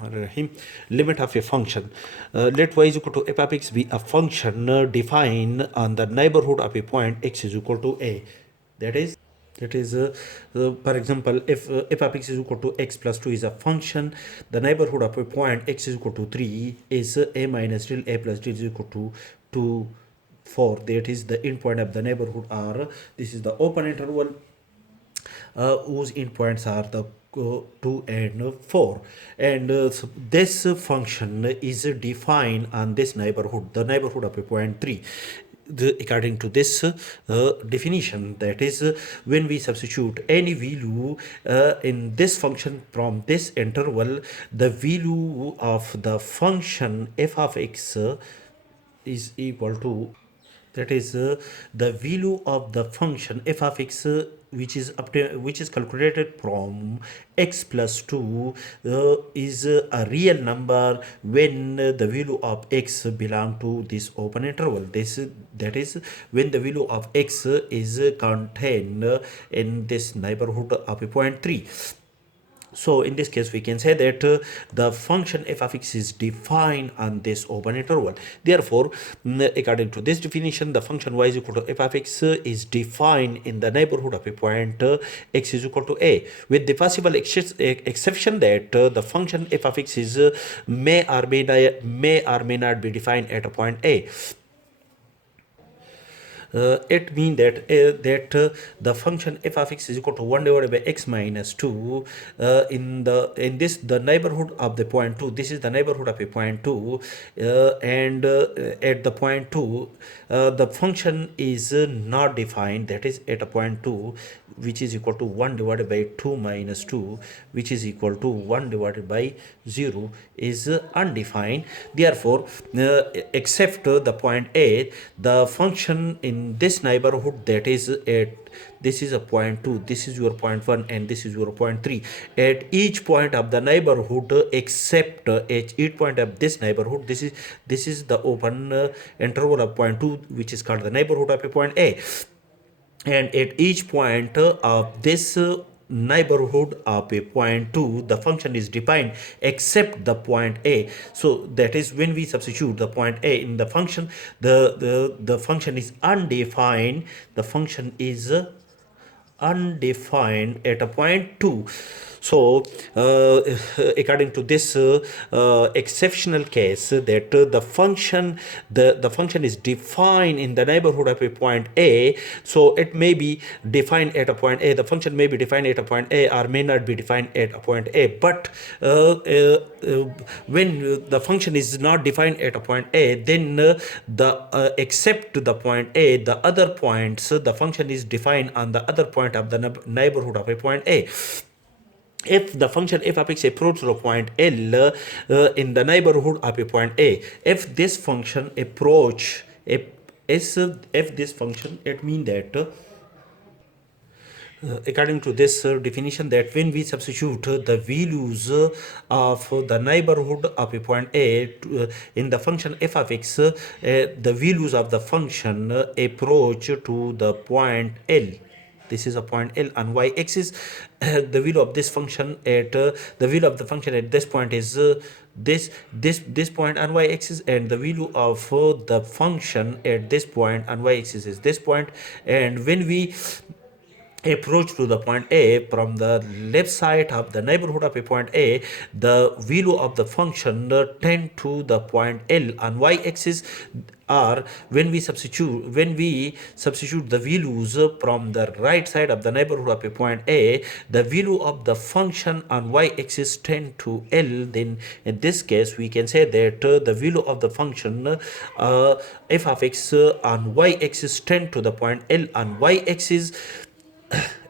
Rahim. Limit of a function. Let y is equal to f of x be a function defined on the neighborhood of a point x is equal to a. That is, for example, if f of x is equal to x plus 2 is a function, the neighborhood of a point x is equal to 3 is a minus del a plus del is equal to 2, 4. That is the endpoint of the neighborhood are, this is the open interval whose endpoints are the 2 and 4, and so this function is defined on this neighborhood, the neighborhood of a point 3. According to this definition, that is, when we substitute any value in this function from this interval, the value of the function f of x is equal to, that is, the value of the function f of x which is calculated from x plus 2 is a real number when the value of x belong to this open interval. That is, when the value of x is contained in this neighborhood of a point 3. So in this case, we can say that the function f of x is defined on this open interval. Therefore, according to this definition, the function y is equal to f of x is defined in the neighborhood of a point x is equal to a, with the possible exception that the function f of x is may or may not be defined at a point a. It means that the function f of x is equal to 1 divided by x minus 2 in this the neighborhood of the point 2. This is the neighborhood of a point 2, and at the point 2 the function is not defined, that is at a point 2, which is equal to 1 divided by 2 minus 2, which is equal to 1 divided by 0, is undefined. Therefore, except the point a, the function in this neighborhood, that is at, this is a point 2, this is your point 1, and this is your point 3. At each point of the neighborhood, except at each point of this neighborhood, this is the open interval of point 2, which is called the neighborhood of a point a. And at each point of this neighborhood of a point 2, the function is defined except the point a. So that is, when we substitute the point a in the function, the function is undefined. The function is undefined at a point 2. So according to this exceptional case, that the function is defined in the neighborhood of a point a, so it may be defined at a point a. The function may be defined at a point a or may not be defined at a point a. But when the function is not defined at a point a, then except the point a, the other points, the function is defined on the other point of the neighborhood of a point a. If the function f of x approaches the point L in the neighborhood of a point A, if this function approach if this function, it means that according to this definition, that when we substitute the values of the neighborhood of a point A in the function f of x, the values of the function approach to the point L. This is a point L on y-axis. The value of this function at the value of the function at this point is this point on y-axis, and the value of the function at this point on y-axis is this point. And when we approach to the point A from the left side of the neighborhood of a point A, the value of the function tend to the point L on y-axis. Or when we substitute the values from the right side of the neighborhood of a point A, the value of the function on y-axis tend to L, then in this case we can say that the value of the function f of x on y-axis tend to the point L on y-axis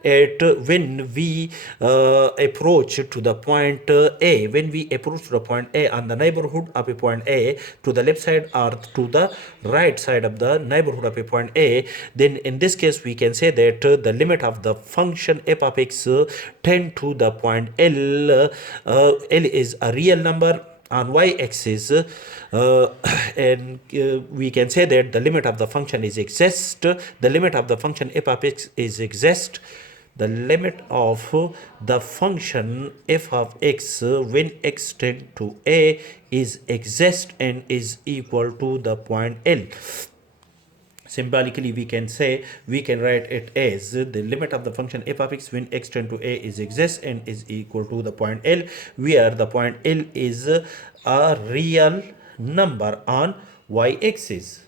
at when we approach to the point A. When we approach to the point A on the neighborhood of a point A, to the left side or to the right side of the neighborhood of a point A, then in this case we can say that the limit of the function f of x tend to the point L. L is a real number on y-axis, and we can say that the limit of the function is exist. The limit of the function f of x is exist the limit of the function f of x when x tend to a is exist and is equal to the point L. Symbolically, we can say, we can write it as the limit of the function f of x when x tend to a is exists and is equal to the point L, where the point L is a real number on y axis.